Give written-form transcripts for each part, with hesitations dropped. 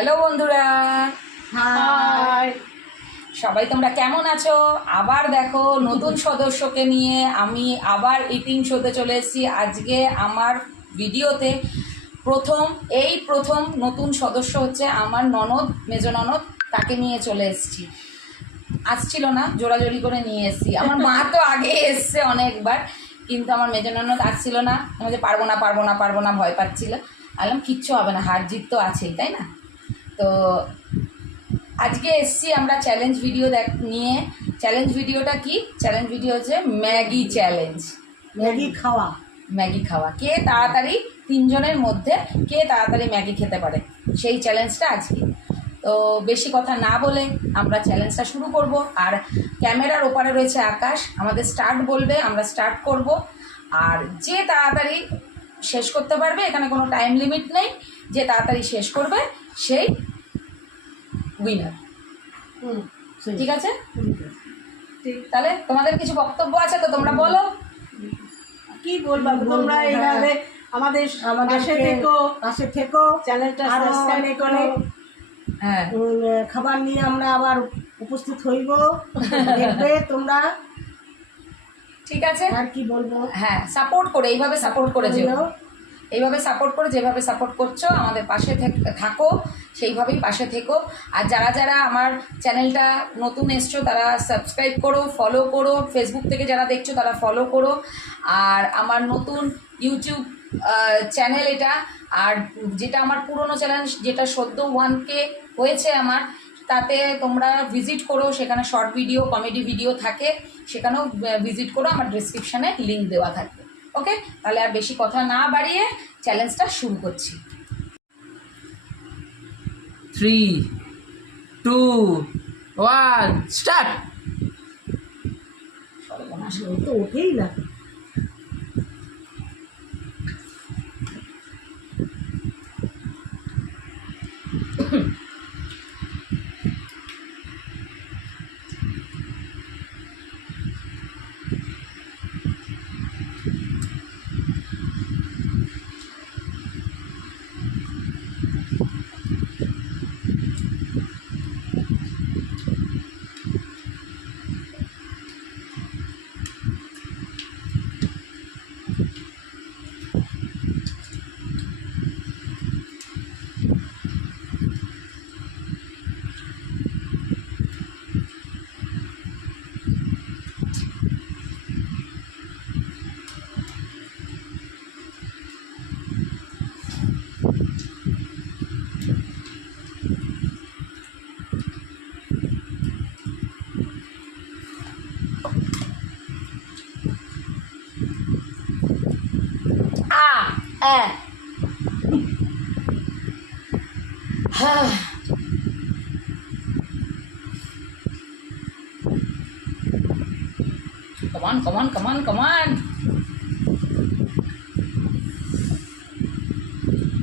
Hello বন্ধুরা, high. সবাই তোমরা কেমন আছো? আবার দেখো নতুন সদস্যকে নিয়ে আমি আবার ইটিং শোতে চলে এসেছি। আজকে আমার ভিডিওতে প্রথম নতুন সদস্য হচ্ছে আমার ননদ, মেজ ননদ। তাকে নিয়ে চলে এসেছি। আসছিল না, জোরাজোরি করে নিয়ে এসেছি। আমার মা তো আগে এসছে অনেকবার, কিন্তু আমার মেজ ননদ আসছিল না। আমাদের পারবো না ভয় পাচ্ছিল। বললাম কিচ্ছু হবে না, হার জিত তো আছেই, তাই না? তো আজকে এসছি আমরা চ্যালেঞ্জ ভিডিও নিয়ে। চ্যালেঞ্জ ভিডিওটা কি? চ্যালেঞ্জ ভিডিও হচ্ছে ম্যাগি চ্যালেঞ্জ। ম্যাগি খাওয়া কে তাড়াতাড়ি, তিনজনের মধ্যে কে তাড়াতাড়ি ম্যাগি খেতে পারে, সেই চ্যালেঞ্জটা আজকে। তো বেশি কথা না বলে আমরা চ্যালেঞ্জটা শুরু করব। আর ক্যামেরার ওপারে রয়েছে আকাশ, আমাদের স্টার্ট বলবে, আমরা স্টার্ট করব। আর যে তাড়াতাড়ি শেষ করতে পারবে, এখানে কোনো টাইম লিমিট নেই, যে তাড়াতাড়ি শেষ করবে সেই উইনার। ঠিক আছে? তাহলে তোমাদের কিছু বক্তব্য আছে তো তোমরা বলো। কি বলবো, তোমরা এইভাবে আমাদের পাশে থেকো, চ্যানেলটা সাবস্ক্রাইব করো। হ্যাঁ, খাবার নিয়ে আমরা আবার উপস্থিত হইব, দেখবে তোমরা। ঠিক আছে, আর কি বলবো, হ্যাঁ, সাপোর্ট করে, এইভাবে সাপোর্ট করে যেও, এইভাবে সাপোর্ট করে, যেভাবে সাপোর্ট করছো আমাদের পাশে থাকো, সেইভাবেই পাশে থেকো। আর যারা যারা আমার চ্যানেলটা নতুন এসছো তারা সাবস্ক্রাইব করো, ফলো করো। ফেসবুক থেকে যারা দেখছো তারা ফলো করো। আর আমার নতুন ইউটিউব চ্যানেল এটা, আর যেটা আমার পুরনো চ্যানেল, যেটা সদ্য 1K হয়েছে আমার, তাতে তোমরা ভিজিট করো। সেখানে শর্ট ভিডিও, কমেডি ভিডিও থাকে, সেখানেও ভিজিট করো। আমার ডিসক্রিপশানে লিঙ্ক দেওয়া থাকবে। ওকে, তাহলে আর বেশি কথা না বাড়িয়ে চ্যালেঞ্জটা শুরু করছি। 3, 2, 1 স্টার্ট। তো ওঠেই না। কমান।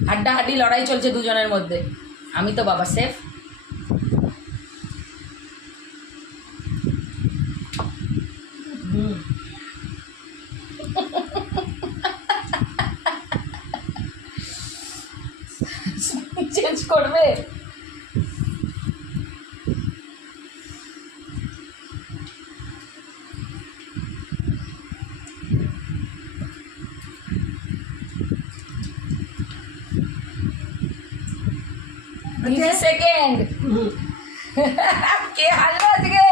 হাড্ডাহাড্ডি লড়াই চলছে দুজনের মধ্যে। আমি তো বাবা সেফ। চেঞ্জ করবে? সেকেন্ড কে হারলো আজকে?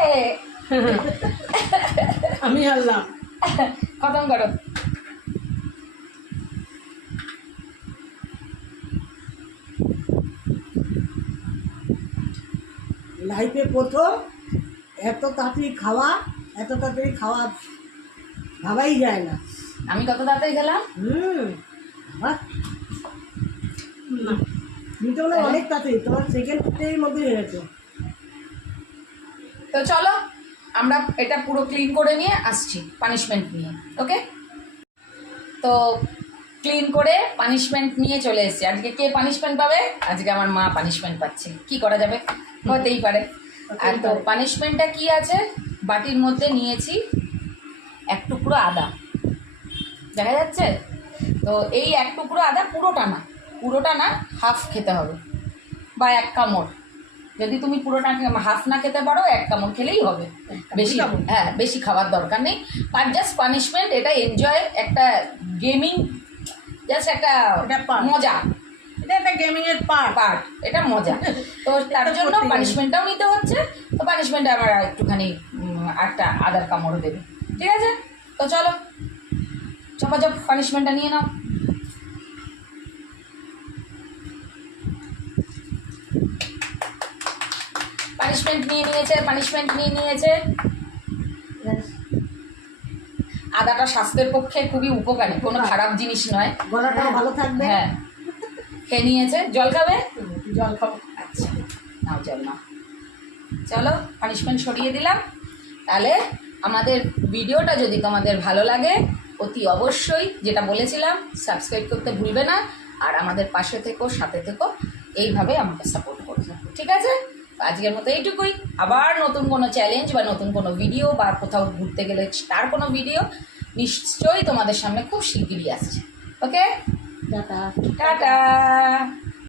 আমি হারলাম। খতম করো। লাইফে প্রথম এত তাড়াতাড়ি খাওয়া ভাবাই যায় না। আমি কত তাড়াতাড়ি গেলাম? বাহ, তুমি তো অনেক তাড়াতাড়ি, তোমার সেকেন্ডের মধ্যে হয়ে গেছে। তো চলো আমরা এটা পুরো ক্লিন করে নিয়ে আসছি পানিশমেন্ট নিয়ে। ওকে, তো ক্লিন করে পানিশমেন্ট নিয়ে চলে এসেছি। আজকে কে পানিশমেন্ট পাবে? আজকে আমার মা পানিশমেন্ট পাচ্ছে। কি করা যাবে, হতেই পারে। আর তো পানিশমেন্টটা কি আছে, বাটির মধ্যে নিয়েছি এক টুকরো আদা, দেখা যাচ্ছে তো। এই এক টুকরো আদা, পুরোটা না, হাফ খেতে হবে। বা 1 কামড়। যদি তুমি পুরোটা হাফ না খেতে পারো 1 কামড় খেলেই হবে, বেশি খাবো। হ্যাঁ বেশি খাওয়ার দরকার নেই। বাট জাস্ট পানিশমেন্ট, এটা এনজয়, একটা গেমিং, জাস্ট একটা এটা part। মজা এটা একটা গেমিং এর পার্ট। পার্ট, এটা মজা। তো তার এটা জন্য করতেই হবে। পানিশমেন্টটাও নিতে হচ্ছে। তো পানিশমেন্টে আমার একটুখানি একটা আদার কামড় দেবে, ঠিক আছে? তো চলো চপাচপ পানিশমেন্টটা নিয়ে নাও। পানিশমেন্ট নিয়ে নিয়েছে। আদাটা স্বাস্থ্যের পক্ষে খুবই উপকারী, কোনো খারাপ জিনিস নয়। গলাটাও ভালো থাকবে। হ্যাঁ, খেয়ে নিয়েছে। জল খাবে? জল খাবো। আচ্ছা, নাও জল নাও। চলো পানিশমেন্ট সরিয়ে দিলাম। তাহলে আমাদের ভিডিওটা যদি তোমাদের ভালো লাগে, অতি অবশ্যই যেটা বলেছিলাম সাবস্ক্রাইব করতে ভুলবে না, আর আমাদের পাশে থেকো, সাথে থেকো, এইভাবে আমাকে সাপোর্ট করবে, ঠিক আছে? তো আজকের মতো এইটুকুই। আবার নতুন কোনো চ্যালেঞ্জ বা নতুন কোনো ভিডিও বা কোথাও ঘুরতে গেলে তার কোনো ভিডিও নিশ্চয়ই তোমাদের সামনে খুব শিগগিরই আসছে। ওকে, টাটা। টাটা।